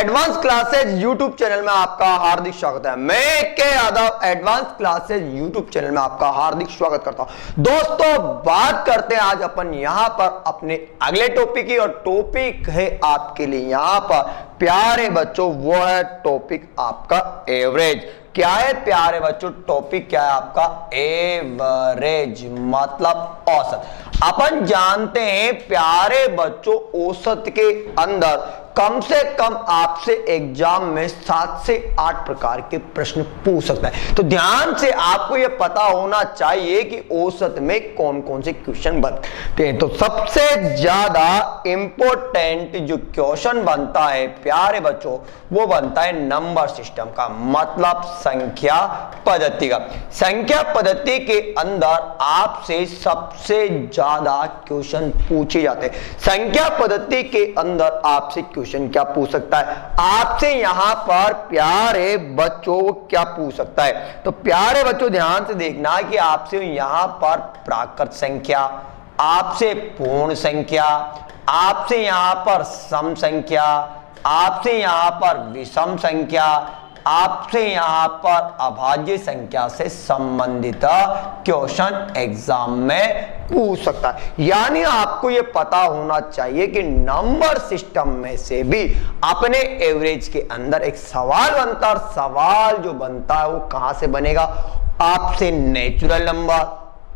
Advance classes YouTube channel में आपका हार्दिक स्वागत है। मैं के Yadav advance classes YouTube channel में आपका हार्दिक स्वागत करता हूं। दोस्तों, बात करते हैं आज अपन यहां पर अपने अगले टॉपिक की, और टॉपिक है आपके लिए यहां पर प्यारे बच्चों, वो है टॉपिक आपका एवरेज। क्या है प्यारे बच्चों? टॉपिक क्या है आपका? एवरेज मतलब औसत। अपन जानते हैं प्यारे बच्चों, औसत के अंदर कम से कम आपसे एग्जाम में 7 से 8 प्रकार के प्रश्न पूछ सकता है। तो ध्यान से आपको यह पता होना चाहिए कि औसत में कौन कौन से क्वेश्चन बनते हैं। तो सबसे ज्यादा इंपॉर्टेंट जो क्वेश्चन बनता है प्यारे बच्चों, वो बनता है नंबर सिस्टम का, मतलब संख्या पद्धति का। संख्या पद्धति के अंदर आपसे सबसे ज्यादा क्वेश्चन पूछे जाते हैं। संख्या पद्धति के अंदर आपसे क्वेश्चन क्या पूछ सकता है? आपसे यहां पर प्यारे बच्चों क्या पूछ सकता है? तो प्यारे बच्चों ध्यान से देखना कि आपसे यहां पर प्राकृत संख्या, आपसे पूर्ण संख्या, आपसे यहां पर सम संख्या, आपसे यहां पर विषम संख्या, आपसे यहां पर अभाज्य संख्या से संबंधित क्वेश्चन एग्जाम में पूछ सकता है। यानी आपको यह पता होना चाहिए कि नंबर सिस्टम में से भी अपने एवरेज के अंदर एक सवाल बनता है, और सवाल जो बनता है वो कहां से बनेगा? आपसे नेचुरल नंबर,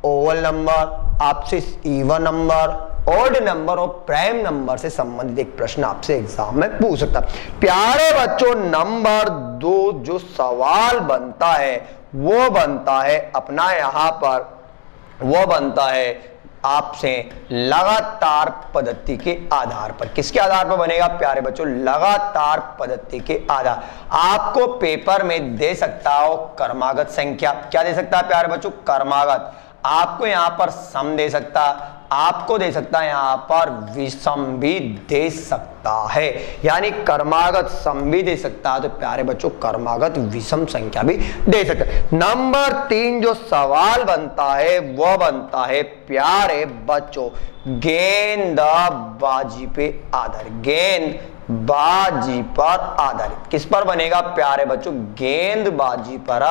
ओवल नंबर, आपसे इवन नंबर, ऑड नंबर और प्राइम नंबर से संबंधित एक प्रश्न आपसे एग्जाम में पूछ सकता है। प्यारे बच्चों, नंबर 2 जो सवाल बनता है वो बनता है अपना यहां पर, वो बनता है आपसे लगातार पद्धति के आधार पर। किसके आधार पर बनेगा प्यारे बच्चों? लगातार पद्धति के आधार। आपको पेपर में दे सकता हो क्रमागत संख्या। क्या दे सकता है प्यारे बच्चों? क्रमागत। आपको यहां पर सम दे सकता, आपको दे सकता है यहां पर विषम भी दे सकता है। यानी क्रमागत सम भी दे सकता है, तो प्यारे बच्चों क्रमागत विषम संख्या भी दे सकता है। नंबर 3 जो सवाल बनता है वो बनता है प्यारे बच्चों गेंदबाजी पे आधारित। गेंदबाजी पर आधारित। किस पर बनेगा प्यारे बच्चों? गेंदबाजी पर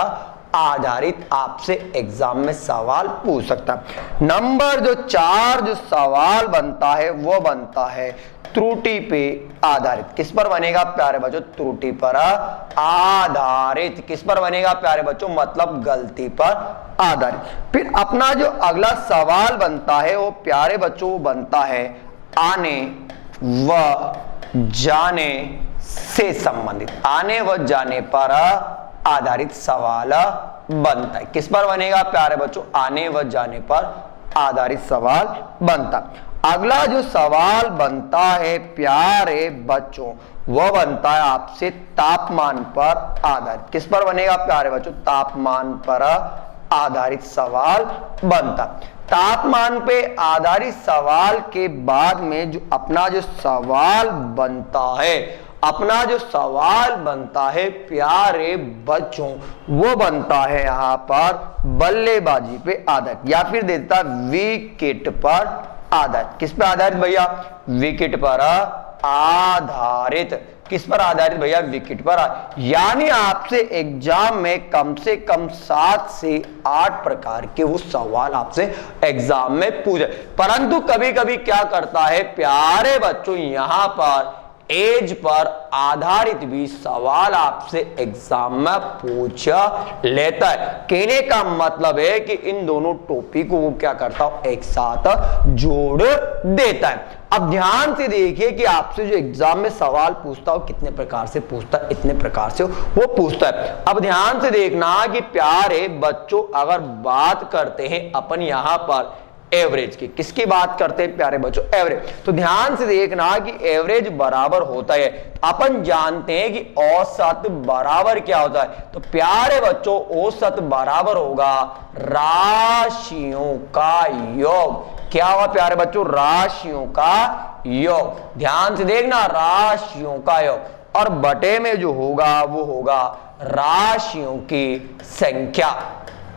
आधारित आपसे एग्जाम में सवाल पूछ सकता है। नंबर जो 4 जो सवाल बनता है वो बनता है त्रुटि पे आधारित। किस पर बनेगा प्यारे बच्चों? त्रुटि पर आधारित। किस पर बनेगा प्यारे बच्चों? मतलब गलती पर आधारित। फिर अपना जो अगला सवाल बनता है वो प्यारे बच्चों बनता है आने व जाने से संबंधित। आने व जाने पर आधारित सवाल बनता है। किस पर बनेगा प्यारे बच्चों? आने व जाने पर आधारित सवाल बनता। अगला जो सवाल बनता है प्यारे बच्चों वो बनता है आपसे तापमान पर आधारित। किस पर बनेगा प्यारे बच्चों? तापमान पर आधारित सवाल बनता। तापमान पे आधारित सवाल के बाद में जो अपना जो सवाल बनता है, अपना जो सवाल बनता है प्यारे बच्चों वो बनता है यहां पर बल्लेबाजी पे आधारित, या फिर देता विकेट पर आधारित। किस पर आधारित भैया? विकेट पर आधारित। किस पर आधारित भैया? विकेट पर। यानी आपसे एग्जाम में कम से कम 7 से 8 प्रकार के वो सवाल आपसे एग्जाम में पूछे। परंतु कभी कभी क्या करता है प्यारे बच्चों, यहां पर एज पर आधारित भी सवाल आपसे एग्जाम में पूछ लेता है। कहने का मतलब है कि इन दोनों टॉपिक को वो क्या करता है? एक साथ जोड़ देता है। अब ध्यान से देखिए कि आपसे जो एग्जाम में सवाल पूछता हो कितने प्रकार से पूछता है, इतने प्रकार से वो पूछता है। अब ध्यान से देखना कि प्यारे बच्चों अगर बात करते हैं अपन यहां पर एवरेज की, किसकी बात करते हैं प्यारे बच्चों? एवरेज। तो ध्यान से देखना कि एवरेज बराबर होता है, अपन जानते हैं कि औसत बराबर क्या होता है? तो प्यारे बच्चों औसत बराबर होगा राशियों का योग। क्या होगा प्यारे बच्चों? राशियों का योग। ध्यान से देखना, राशियों का योग, और बटे में जो होगा वो होगा राशियों की संख्या।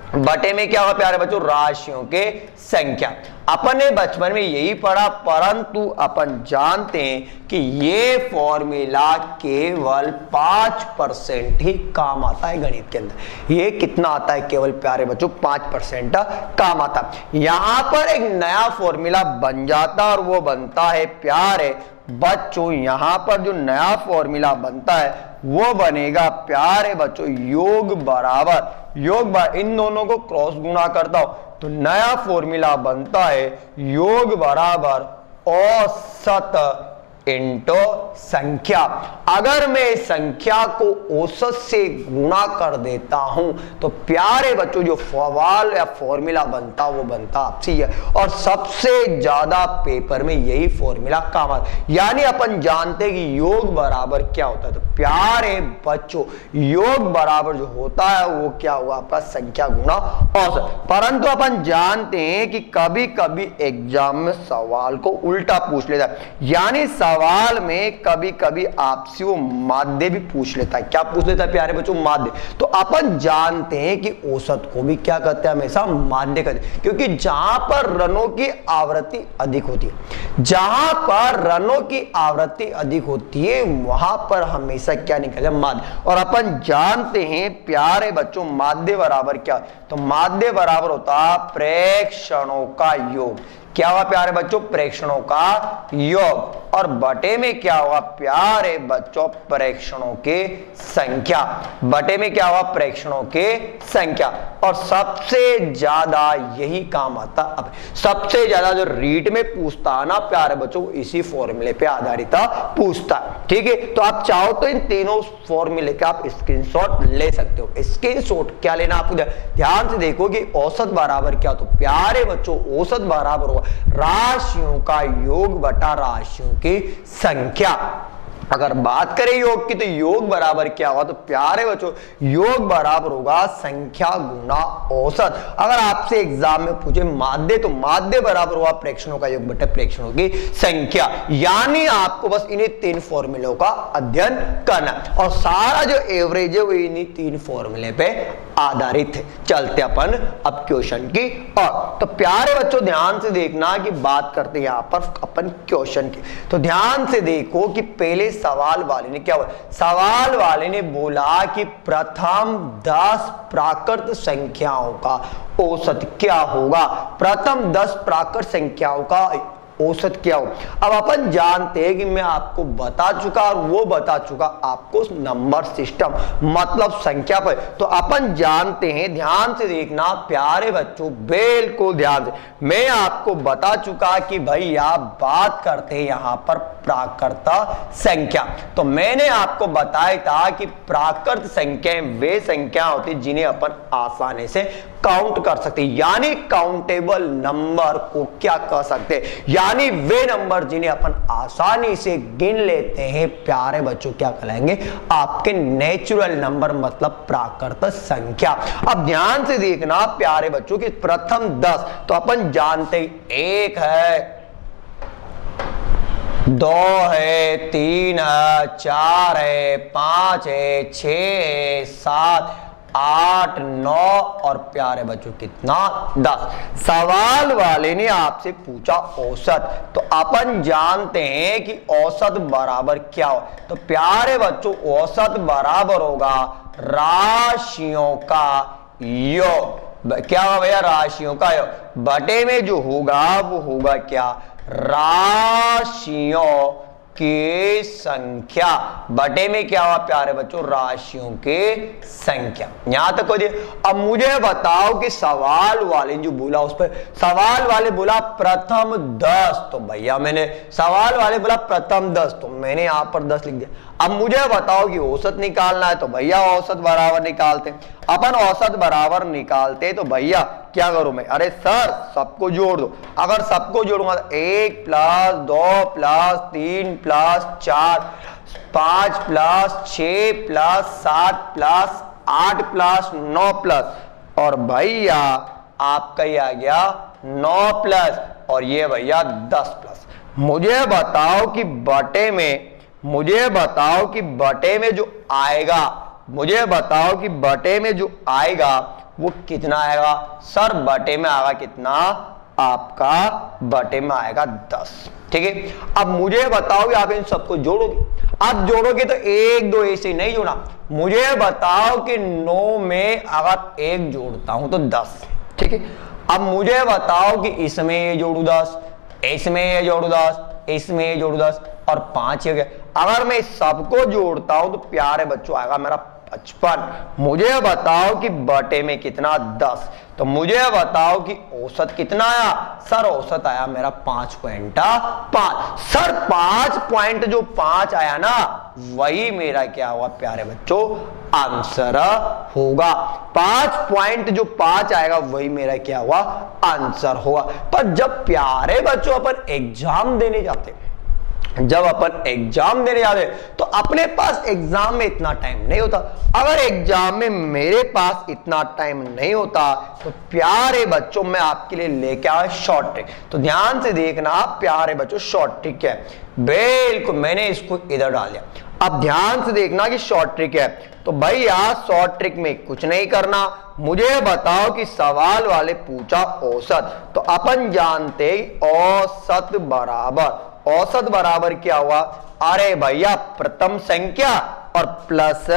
बटे में क्या होगा प्यारे बच्चों, राशियों के संख्या। अपन ने बचपन में यही पढ़ा, परंतु अपन जानते हैं कि ये फॉर्मूला केवल 5% ही काम आता है गणित के अंदर। ये कितना आता है केवल प्यारे बच्चों, 5% काम आता है। यहां पर एक नया फॉर्मूला बन जाता और वो बनता है प्यारे बच्चों, यहां पर जो नया फॉर्मूला बनता है वो बनेगा प्यारे बच्चों योग बराबर इन दोनों को क्रॉस गुणा करता हूं तो नया फॉर्मूला बनता है योग बराबर औसत इंटो संख्या। अगर मैं संख्या को औसत से गुणा कर देता हूं तो प्यारे बच्चों जो सवाल या फॉर्मूला बनता वो बनता आपसे है, और सबसे ज्यादा पेपर में यही फॉर्मूला काम आता है। यानी अपन जानते हैं कि योग बराबर क्या होता है, तो प्यारे बच्चों योग बराबर जो होता है वो क्या हुआ आपका संख्या गुणा औसत। परंतु अपन जानते हैं कि कभी कभी एग्जाम में सवाल को उल्टा पूछ लेता है, यानी सवाल में कभी कभी आपसे वो माध्य भी पूछ लेता है। क्या पूछ लेता है प्यारे बच्चों, माध्य। तो अपन जानते हैं कि औसत को भी क्या कहते हैं, हमेशा माध्य कहते हैं, क्योंकि जहां पर रनों की आवृत्ति अधिक होती है, जहां पर रनों की आवृत्ति अधिक होती है वहां पर हमेशा क्या निकले, माध्य। और अपन जानते हैं प्यारे बच्चों माध्य बराबर क्या, तो माध्य बराबर होता है प्रेक्षणों का योग। क्या हुआ प्यारे बच्चों, प्रेक्षणों का योग, और बटे में क्या हुआ प्यारे बच्चों प्रेक्षणों के संख्या। बटे में क्या हुआ प्रेक्षणों के संख्या, और सबसे ज्यादा यही काम आता। अब सबसे ज्यादा जो रीट में पूछता है ना प्यारे बच्चों, इसी फॉर्मूले पे आधारित पूछता है। ठीक है, तो आप चाहो तो इन तीनों फॉर्मूले का आप स्क्रीनशॉट ले सकते हो। स्क्रीनशॉट क्या लेना आपको, ध्यान से देखो कि औसत बराबर क्या, तो प्यारे बच्चों औसत बराबर होगा राशियों का योग बटा राशियों की संख्या। अगर बात करें योग की तो योग बराबर क्या होगा, तो प्यारे बच्चों योग बराबर होगा संख्या गुना औसत। अगर आपसे एग्जाम में पूछे माध्य, तो माध्य बराबर हुआ प्रेक्षणों का योग बटे प्रेक्षणों की संख्या। यानी आपको बस इन्हीं तीन फॉर्मूलों का अध्ययन करना, और सारा जो एवरेज है वो इन्हीं तीन फॉर्मूले पे आधारित है। चलते अपन अब क्वेश्चन की और। तो प्यारे बच्चों ध्यान से देखना कि बात करते हैं यहां पर अपन क्वेश्चन की। तो ध्यान से देखो कि पहले सवाल वाले ने क्या बोला, सवाल वाले ने बोला कि प्रथम 10 प्राकृत संख्याओं का औसत क्या होगा। प्रथम 10 प्राकृत संख्याओं का औसत क्या हो। अब अपन जानते हैं कि मैं आपको बता चुका और वो बता चुका आपको नंबर सिस्टम मतलब संख्या पर। तो अपन जानते हैं, ध्यान से देखना प्यारे बच्चों बिल्कुल ध्यान से, मैं आपको बता चुका कि भाई आप बात करते हैं यहां पर प्राकृत संख्या। तो मैंने आपको बताया था कि प्राकृत संख्याएं वे संख्या होती जिन्हें अपन आसानी से काउंट कर सकते हैं, यानी काउंटेबल नंबर को क्या कह सकते हैं, यानी वे नंबर जिन्हें अपन आसानी से गिन लेते हैं प्यारे बच्चों क्या कहलाएंगे, आपके नेचुरल नंबर मतलब प्राकृत संख्या। अब ध्यान से देखना प्यारे बच्चों कि प्रथम 10 तो अपन जानते हैं 1 है, 2 है, 3 है, 4 है, 5 है, 6 है, 7, 8, 9 और प्यारे बच्चों कितना 10। सवाल वाले ने आपसे पूछा औसत, तो अपन जानते हैं कि औसत बराबर क्या हो। तो प्यारे बच्चों औसत बराबर होगा राशियों का योग। क्या होगा भैया, राशियों का योग बटे में जो होगा वो होगा क्या, राशियों की संख्या। बटे में क्या हुआ प्यारे बच्चों, राशियों के संख्या। यहां तक हो जाए। अब मुझे बताओ कि सवाल वाले जो बोला उस पर, सवाल वाले बोला प्रथम 10, तो भैया मैंने सवाल वाले बोला प्रथम 10 तो मैंने यहां पर 10 लिख दिया। अब मुझे बताओ कि औसत निकालना है, तो भैया औसत बराबर निकालते हैं। अपन औसत बराबर निकालते तो भैया क्या करूं मैं, अरे सर सबको जोड़ दो। अगर सबको जोड़ूंगा तो 1 + 2 + 3 + 4 5 + 6 + 7 + 8 + 9 प्लस, और भैया आपका ये आ गया 9 प्लस, और ये भैया 10 प्लस। मुझे बताओ कि बटे में, मुझे बताओ कि बटे में जो आएगा, मुझे बताओ कि बटे में जो आएगा वो कितना आएगा सर, बटे में आएगा कितना आपका, बटे में आएगा 10। ठीक है, अब मुझे बताओ आप इन सबको जोड़ोगे, आप जोड़ोगे तो 1 2 ऐसे नहीं जोड़ना, मुझे बताओ कि 9 में अगर 1 जोड़ता हूं तो 10। ठीक है, अब मुझे बताओ कि इसमें ये जोड़ू 10, इसमें ये जोड़ू 10, इसमें ये जोड़ू 10 और 5 हो गया। अगर मैं सबको जोड़ता हूं तो प्यारे बच्चों आएगा मेरा 55। मुझे बताओ कि बटे में कितना 10, तो मुझे बताओ कि औसत कितना आया सर, औसत आया मेरा 5.5। सर 5.5 आया ना, वही मेरा क्या हुआ प्यारे बच्चों आंसर होगा। 5.5 आएगा वही मेरा क्या हुआ आंसर होगा। पर जब प्यारे बच्चों अपन एग्जाम देने जाते, जब अपन एग्जाम देने जाते तो अपने पास एग्जाम में इतना टाइम नहीं होता। अगर एग्जाम में मेरे पास इतना टाइम नहीं होता तो प्यारे बच्चों मैं आपके लिए लेके आया शॉर्ट ट्रिक। तो ध्यान से देखना प्यारे बच्चों, शॉर्ट ट्रिक क्या है, बिल्कुल मैंने इसको इधर डाल दिया। अब ध्यान से देखना कि शॉर्ट ट्रिक है। तो भैया शॉर्ट ट्रिक में कुछ नहीं करना, मुझे बताओ कि सवाल वाले पूछा औसत, तो अपन जानते औसत बराबर, औसत बराबर क्या हुआ, अरे भैया प्रथम संख्या और प्लस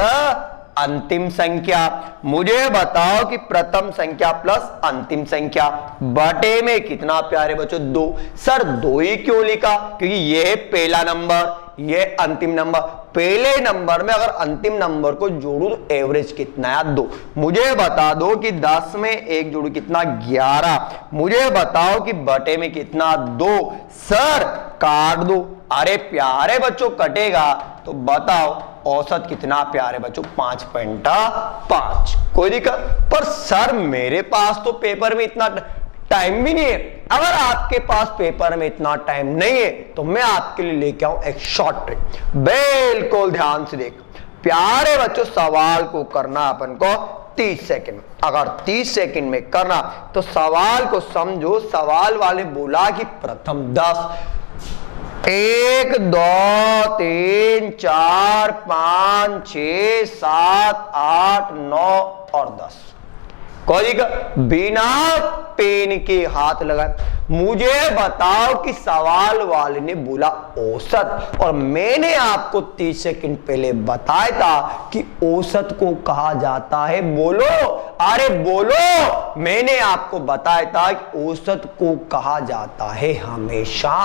अंतिम संख्या। मुझे बताओ कि प्रथम संख्या प्लस अंतिम संख्या बटे में कितना प्यारे बच्चों 2। सर 2 ही क्यों लिखा, क्योंकि ये है पहला नंबर, ये अंतिम नंबर। पहले नंबर में अगर अंतिम नंबर को जोड़ू तो एवरेज कितना है 2। मुझे बता दो कि 10 में 1 जोड़ू कितना 11। मुझे बताओ कि बटे में कितना 2। सर काट दो, अरे प्यारे बच्चों कटेगा तो बताओ औसत कितना प्यारे बच्चों 5.5। कोई दिक्कत, पर सर मेरे पास तो पेपर में इतना टाइम भी नहीं है। अगर आपके पास पेपर में इतना टाइम नहीं है तो मैं आपके लिए लेके आऊं एक शॉर्ट ट्रिक। बिल्कुल ध्यान से देख प्यारे बच्चों, सवाल को करना अपन को 30 सेकंड। अगर 30 सेकंड में करना तो सवाल को समझो। सवाल वाले बोला कि प्रथम 10, 1 2 3 4 5 6 7 8 9 और 10। कोई बिना पेन के हाथ लगाए मुझे बताओ कि सवाल वाले ने बोला औसत, और मैंने आपको 30 सेकंड पहले बताया था कि औसत को कहा जाता है, बोलो अरे बोलो, मैंने आपको बताया था कि औसत को कहा जाता है हमेशा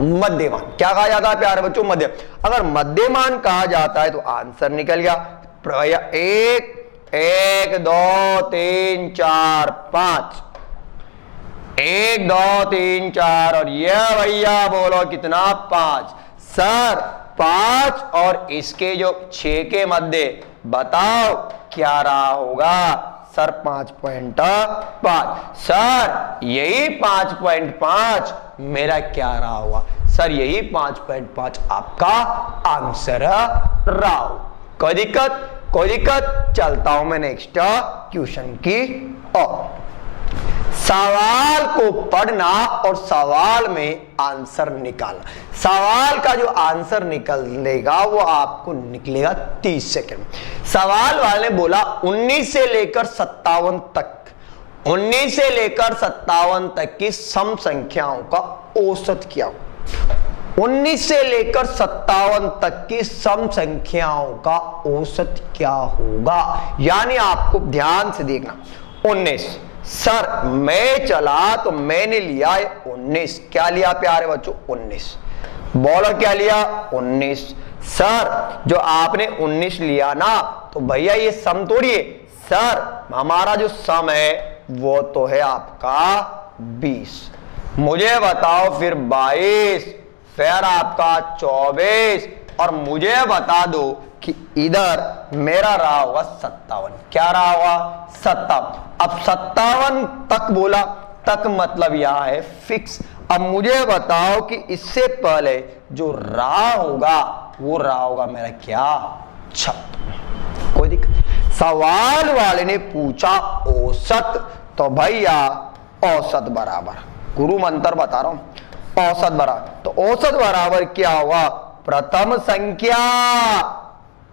मध्यमान। क्या कहा जाता है प्यारे बच्चों, मध्य। अगर मध्यमान कहा जाता है तो आंसर निकल गया। 1 2 3 4 5, 1 2 3 4 और ये भैया बोलो कितना 5। सर 5 और इसके जो 6 के मध्य बताओ क्या रहा होगा सर 5.5। सर यही 5.5 मेरा क्या रहा होगा, सर यही 5.5 आपका आंसर रहा हो। कोई दिक्कत, कोई दिक्कत, चलता हूं मैं नेक्स्ट क्वेश्चन की ओर। सवाल को पढ़ना और सवाल में आंसर निकालना। सवाल का जो आंसर निकलेगा वो आपको निकलेगा 30 सेकंड। सवाल वाले बोला 19 से लेकर 57 तक, 19 से लेकर 57 तक की सम संख्याओं का औसत क्या हो। 19 से लेकर 57 तक की सम संख्याओं का औसत क्या होगा, यानी आपको ध्यान से देखना। 19, सर मैं चला तो मैंने लिया 19, क्या लिया प्यारे बच्चों 19, बोलो क्या लिया 19। सर जो आपने 19 लिया ना तो भैया ये सम तोड़िए, सर हमारा जो सम है वो तो है आपका 20। मुझे बताओ फिर 22, फिर आपका 24 और मुझे बता दो कि इधर मेरा रहा होगा 57। क्या रहा होगा 57। अब 57 तक बोला, तक मतलब यह है फिक्स। अब मुझे बताओ कि इससे पहले जो रहा होगा वो रहा होगा मेरा क्या 56। कोई दिक्कत। सवाल वाले ने पूछा औसत, तो भैया औसत बराबर, गुरु मंत्र बता रहा हूं, औसत बराबर, तो औसत बराबर क्या हुआ प्रथम संख्या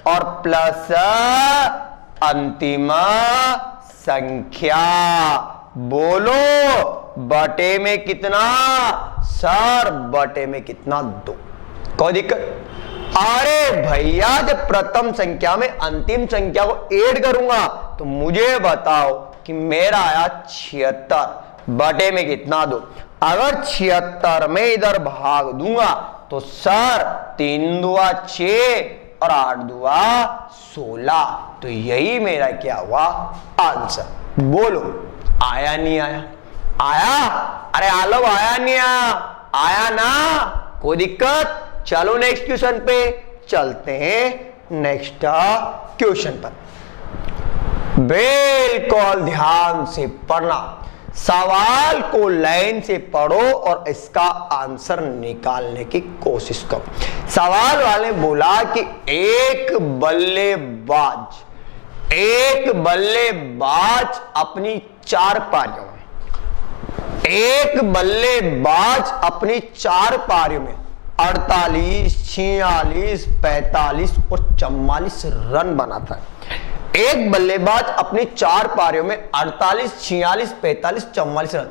और प्लस अंतिम संख्या। बोलो बटे में कितना? सर बटे में कितना? 2। कोई दिक्कत? अरे भैया जब प्रथम संख्या में अंतिम संख्या को ऐड करूंगा तो मुझे बताओ कि मेरा आया 76 बटे में कितना? 2। अगर 76 में इधर भाग दूंगा तो सर 3 दूआ 6 और 8 दूआ 16। तो यही मेरा क्या हुआ? आंसर। बोलो आया नहीं आया? आया? अरे आलो आया नहीं आया? आया ना? कोई दिक्कत? चलो नेक्स्ट क्वेश्चन पे चलते हैं। नेक्स्ट क्वेश्चन पर बिल्कुल ध्यान से पढ़ना। सवाल को लाइन से पढ़ो और इसका आंसर निकालने की कोशिश करो। सवाल वाले बोला कि एक बल्लेबाज अपनी 4 पारियों में, एक बल्लेबाज अपनी 4 पारियों में 48, 46, 45 और 44 रन बनाता है। एक बल्लेबाज अपनी 4 पारियों में 48, 46, 45, 44 रन,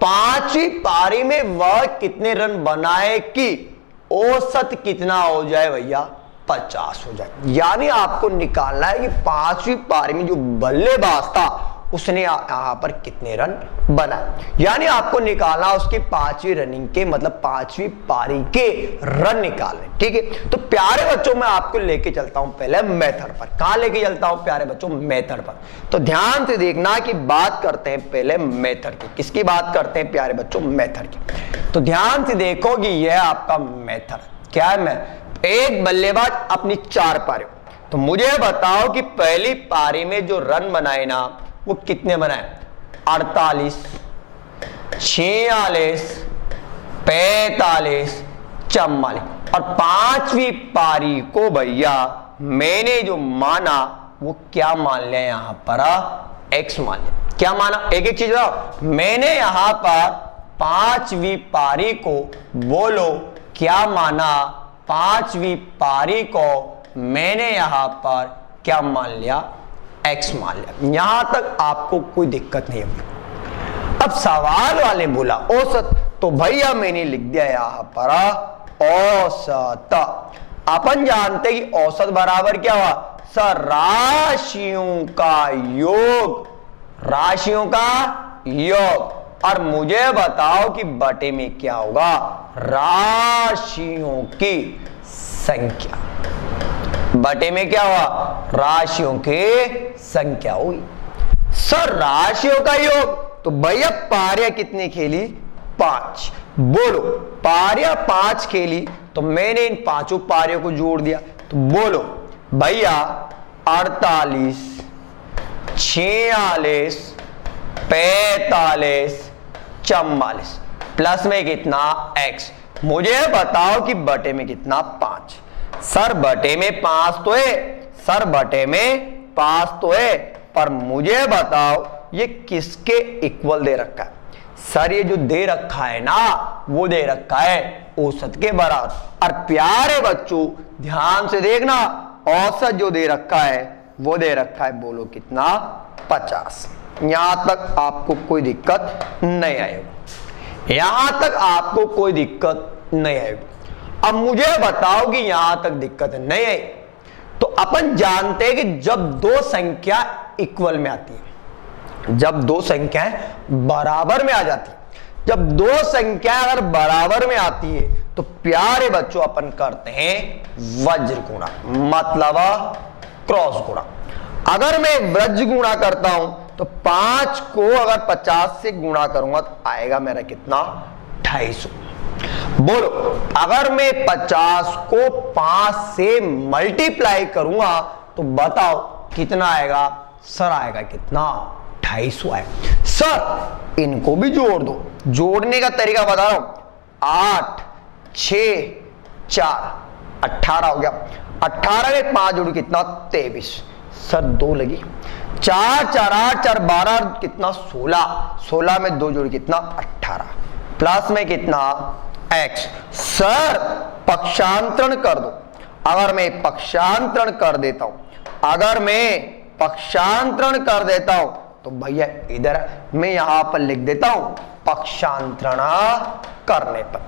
5वीं पारी में वह कितने रन बनाए कि औसत कितना हो जाए भैया? 50 हो जाए। यानी आपको निकालना है कि 5वीं पारी में जो बल्लेबाज था उसने यहां पर कितने रन बनाए। यानी आपको निकालना उसके 5वीं रनिंग के मतलब 5वीं पारी के रन निकालने। ठीक है, तो प्यारे बच्चों मैं आपको लेके चलता हूं पहले मेथड पर। कहां लेके चलता हूं प्यारे बच्चों? मेथड पर। तो ध्यान से देखना कि बात करते हैं पहले मेथड की। किसकी बात करते हैं प्यारे बच्चों? मेथड की। तो ध्यान से देखो कि यह आपका मेथड क्या है? एक बल्लेबाज अपनी 4 पारी, तो मुझे बताओ कि पहली पारी में जो रन बनाए ना वो कितने बनाए? 48, 46, 45, 44। और 5वीं पारी को भैया मैंने जो माना वो क्या मान लिया? यहां पर x मान लिया। क्या माना? एक एक चीज बताओ। मैंने यहां पर 5वीं पारी को, बोलो क्या माना? 5वीं पारी को मैंने यहां पर क्या मान लिया? x मान लिया। यहां तक आपको कोई दिक्कत नहीं है। अब सवाल वाले बोला औसत, तो भैया मैंने लिख दिया यहां पर औसत। अपन जानते कि औसत बराबर क्या हुआ? सर राशियों का योग, राशियों का योग। और मुझे बताओ कि बटे में क्या होगा? राशियों की संख्या। बटे में क्या हुआ? राशियों की संख्या हुई। सर राशियों का योग, तो भैया पारियां कितनी खेली? 5। बोलो पारियां 5 खेली, तो मैंने इन 5 पारियों को जोड़ दिया। तो बोलो भैया 48, 46, 45, 44 प्लस में कितना? x। मुझे बताओ कि बटे में कितना? 5। सर बटे में 5 तो है, सर बटे में 5 तो है, पर मुझे बताओ ये किसके इक्वल दे रखा है? सर ये जो दे रखा है ना वो दे रखा है औसत के बराबर। और प्यारे बच्चों ध्यान से देखना, औसत जो दे रखा है वो दे रखा है, बोलो कितना? 50। यहां तक आपको कोई दिक्कत नहीं आएगी। यहां तक आपको कोई दिक्कत नहीं आएगी। अब मुझे बताओ कि यहां तक दिक्कत नहीं आई, तो अपन जानते हैं कि जब 2 संख्या इक्वल में आती है, जब 2 संख्याएं बराबर में आ जाती है, जब 2 संख्या अगर बराबर में आती है तो प्यारे बच्चों अपन करते हैं वज्र गुणा, मतलब क्रॉस गुणा। अगर मैं वज्र गुणा करता हूं तो 5 को अगर 50 से गुणा करूंगा तो आएगा मेरा कितना? 250। बोलो अगर मैं 50 को 5 से मल्टीप्लाई करूंगा तो बताओ कितना आएगा? सर आएगा कितना? 250 आएगा। सर इनको भी जोड़ दो। जोड़ने का तरीका बता रहा हूं। 8, 6, 4, 18 हो गया। 18 में 5 जोड़ कितना? 23। सर 2 लगी। 4, 4, 8, 4, 12 कितना? 16। 16 में 2 जोड़ कितना? 18। प्लस में कितना? x। सर पक्षांतरण कर दो। अगर मैं पक्षांतरण कर देता हूं, अगर मैं पक्षांतरण कर देता हूं तो भैया इधर मैं यहां पर लिख देता हूं पक्षांतरण करने पर।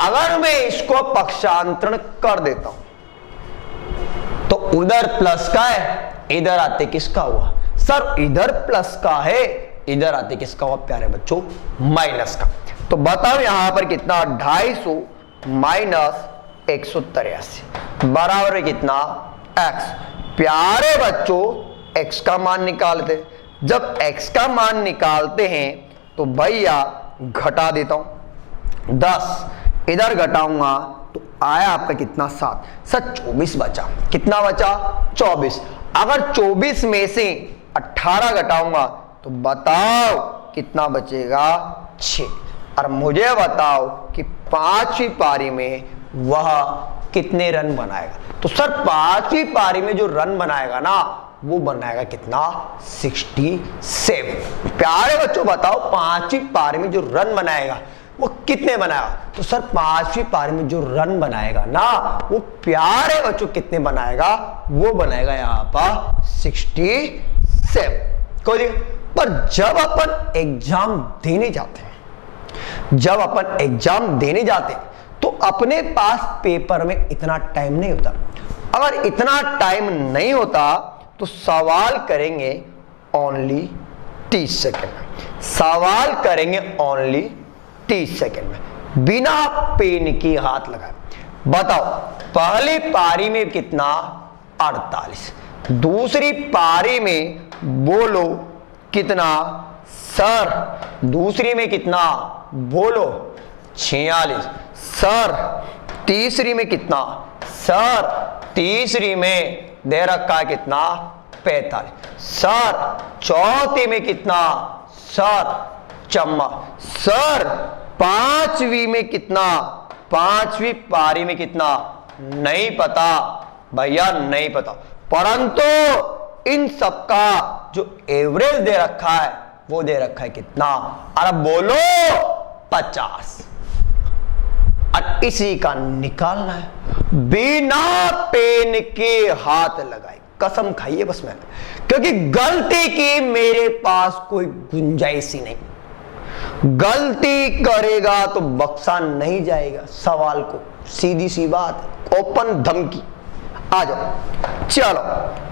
अगर मैं इसको पक्षांतरण कर देता हूं तो उधर प्लस का है, इधर आते किसका हुआ? सर इधर प्लस का है, इधर आते किसका हुआ प्यारे बच्चों? माइनस का। तो बताओ यहां पर कितना? 250 माइनस 183 बराबर है कितना? x। प्यारे बच्चों x का मान निकालते, जब x का मान निकालते हैं तो भैया घटा देता हूं 10, इधर घटाऊंगा तो आया आपका कितना? 7। सर 24 बचा। कितना बचा? 24। अगर 24 में से 18 घटाऊंगा तो बताओ कितना बचेगा? 6। और मुझे बताओ कि 5वीं पारी में वह कितने रन बनाएगा? तो सर 5वीं पारी में जो रन बनाएगा ना वो बनाएगा कितना? 67। प्यारे बच्चों बताओ 5वीं पारी में जो रन बनाएगा वो कितने बनाएगा? तो सर 5वीं पारी में जो रन बनाएगा ना वो प्यारे बच्चों कितने बनाएगा? वो बनाएगा यहाँ पर 67। कोई पर जब अपन एग्जाम देने जाते हैं, जब अपन एग्जाम देने जाते हैं तो अपने पास पेपर में इतना टाइम नहीं होता। अगर इतना टाइम नहीं होता तो सवाल करेंगे ओनली 30 सेकंड में। सवाल करेंगे ओनली 30 सेकंड में बिना पेन के हाथ लगाए। बताओ पहली पारी में कितना? 48। दूसरी पारी में बोलो कितना? सर दूसरी में कितना? बोलो 46। सर तीसरी में कितना? सर तीसरी में दे रखा है कितना? 45। सर चौथी में कितना? सर चम्मा। सर 5वीं में कितना? 5वीं पारी में कितना? नहीं पता भैया, नहीं पता। परंतु इन सबका जो एवरेज दे रखा है वो दे रखा है कितना? अरे बोलो 50। और इसी का निकालना है बिना पेन के हाथ लगाए। कसम खाइए बस मैंने, क्योंकि गलती की मेरे पास कोई गुंजाइश ही नहीं। गलती करेगा तो बख्शा नहीं जाएगा सवाल को, सीधी सी बात, ओपन धमकी। आ जाओ चलो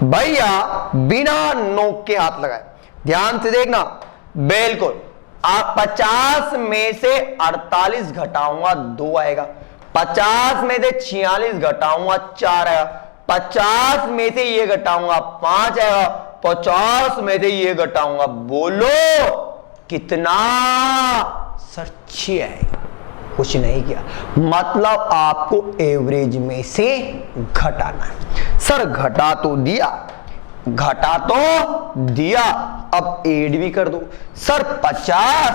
भैया बिना नोक के हाथ लगाए ध्यान से देखना। बिल्कुल आप 50 में से 48 घटाऊंगा 2 आएगा, 50 में से 46 घटाऊंगा 4 आएगा, 50 में से ये घटाऊंगा 5 आएगा, 50 में से ये घटाऊंगा बोलो कितना? सर 6 आएगा। कुछ नहीं किया, मतलब आपको एवरेज में से घटाना है। सर घटा तो दिया, घटा तो दिया, अब ऐड भी कर दो। सर 50,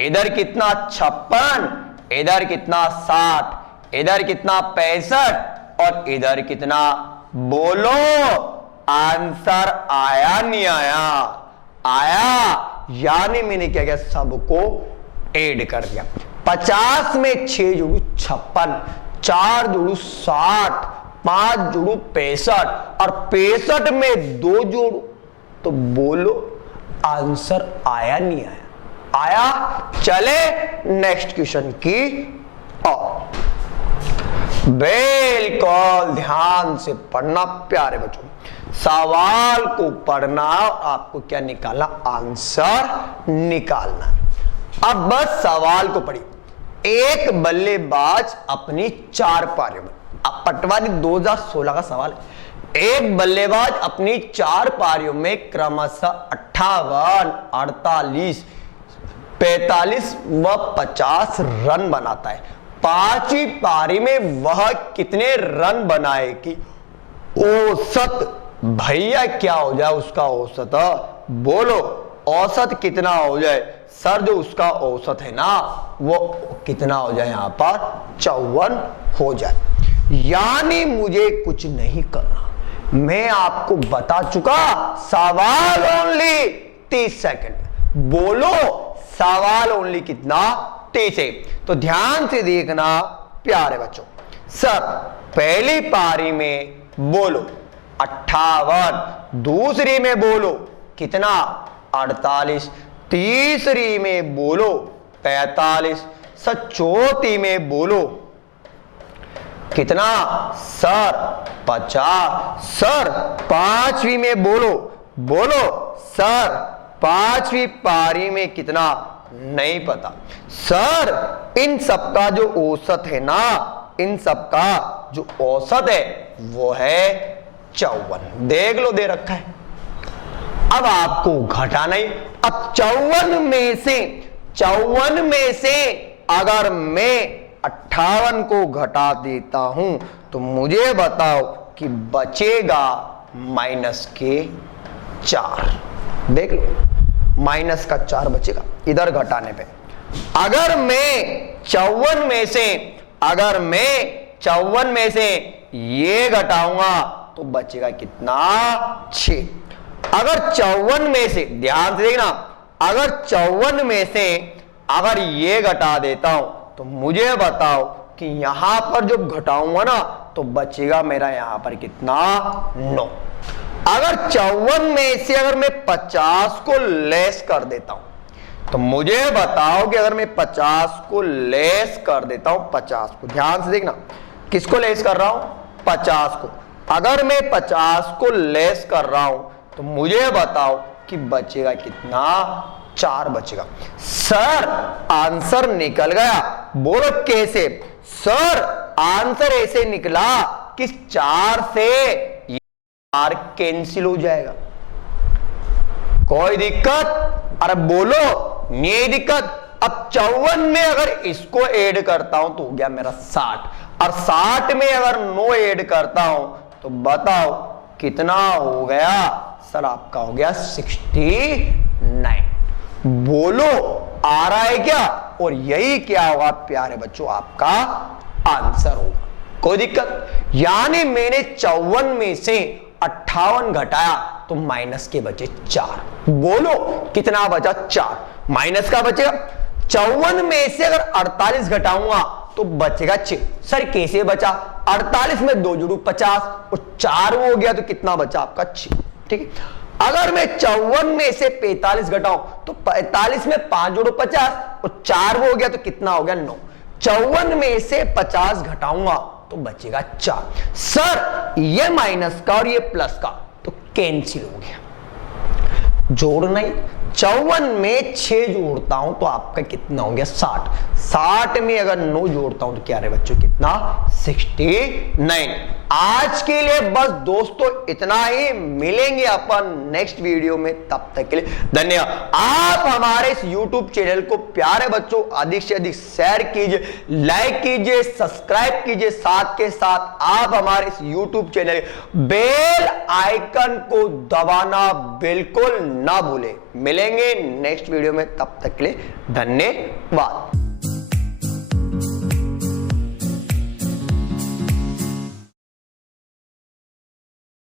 इधर कितना? 56, इधर कितना? 60, इधर कितना? 65 और इधर कितना? बोलो आंसर आया नहीं आया? आया। यानी मैंने क्या किया? सबको ऐड कर दिया। 50 में 6 जोड़ू 56, 4 जोड़ू 60, 5 जोड़ू 65 और 65 में 2 जोड़ू तो बोलो आंसर आया नहीं आया? आया। चले नेक्स्ट क्वेश्चन की ओर। बिल्कुल ध्यान से पढ़ना प्यारे बच्चों, सवाल को पढ़ना और आपको क्या निकालना? आंसर निकालना। अब बस सवाल को पढ़िए। एक बल्लेबाज अपनी 4 पारियों में, अब पटवारी 2016 का सवाल है। एक बल्लेबाज अपनी 4 पारियों में क्रमशः 58, 48, 45 व 50 रन बनाता है। 5वीं पारी में वह कितने रन बनाएगी? औसत भैया क्या हो जाए उसका औसत? बोलो औसत कितना हो जाए? सर जो उसका औसत है ना वो कितना हो जाए? यहां पर 54 हो जाए। यानी मुझे कुछ नहीं करना, मैं आपको बता चुका। सवाल ओनली 30 सेकंड। बोलो सवाल ओनली कितना? 30 है। तो ध्यान से देखना प्यारे बच्चों। सर पहली पारी में बोलो 58, दूसरी में बोलो कितना? 48, तीसरी में बोलो 45, सर चौथी में बोलो कितना सर 50, सर पांचवी में बोलो सर पांचवी पारी में कितना नहीं पता। सर इन सबका जो औसत है ना, इन सबका जो औसत है वो है 54। देख लो दे रखा है। अब आपको घटाना ही। अब 54 में से अगर मैं 58 को घटा देता हूं तो मुझे बताओ कि बचेगा माइनस के 4। देख लो माइनस का 4 बचेगा इधर घटाने पे। अगर मैं 54 में से ये घटाऊंगा तो बचेगा कितना 6। अगर 54 में से ध्यान से देखना, अगर 54 में से अगर ये घटा देता हूं तो मुझे बताओ कि यहां पर जो घटाऊंगा ना तो बचेगा मेरा यहां पर कितना 9। अगर 54 में से अगर मैं 50 को लेस कर देता हूं तो मुझे बताओ कि अगर मैं 50 को लेस कर देता हूं, 50 को ध्यान से देखना, किसको लेस कर रहा हूं 50 को। अगर मैं 50 को लेस कर रहा हूं तो मुझे बताओ कि बचेगा कितना 4 बचेगा। सर आंसर निकल गया। बोलो कैसे? सर आंसर ऐसे निकला कि 4 से 4 कैंसिल हो जाएगा। कोई दिक्कत? अरे बोलो ये दिक्कत। अब 54 में अगर इसको ऐड करता हूं तो हो गया मेरा 60, और 60 में अगर 9 ऐड करता हूं तो बताओ कितना हो गया? सर आपका हो गया 69। बोलो आ रहा है क्या? और यही क्या होगा प्यारे बच्चों, आपका आंसर होगा। कोई दिक्कत? यानी मैंने 54 में से 58 घटाया तो माइनस के बचे 4। बोलो कितना बचा? 4। माइनस का बचेगा 54 में से अगर 48 घटाऊंगा तो बचेगा 6। सर कैसे बचा? 48 में 2 जोड़ू 50 और 4 हो गया तो कितना बचा आपका 6। ठीक है। अगर मैं 54 में से 45 घटाऊं तो 45 में 5 जोड़ो 50 और 4 हो गया तो कितना हो गया 9। 54 में से 50 घटाऊंगा तो बचेगा 4। सर ये माइनस का और ये प्लस का तो कैंसिल हो गया, जोड़ना ही। 54 में 6 जोड़ता हूं तो आपका कितना हो गया 60। 60 में अगर 9 जोड़ता हूं तो क्या रहे बच्चों कितना 69। आज के लिए बस दोस्तों इतना ही। मिलेंगे अपन नेक्स्ट वीडियो में, तब तक के लिए धन्यवाद। आप हमारे इस YouTube चैनल को प्यारे बच्चों अधिक से अधिक शेयर कीजिए, लाइक कीजिए, सब्सक्राइब कीजिए। साथ के साथ आप हमारे इस YouTube चैनल बेल आइकन को दबाना बिल्कुल ना भूलें। मिलेंगे नेक्स्ट वीडियो में, तब तक के लिए धन्यवाद।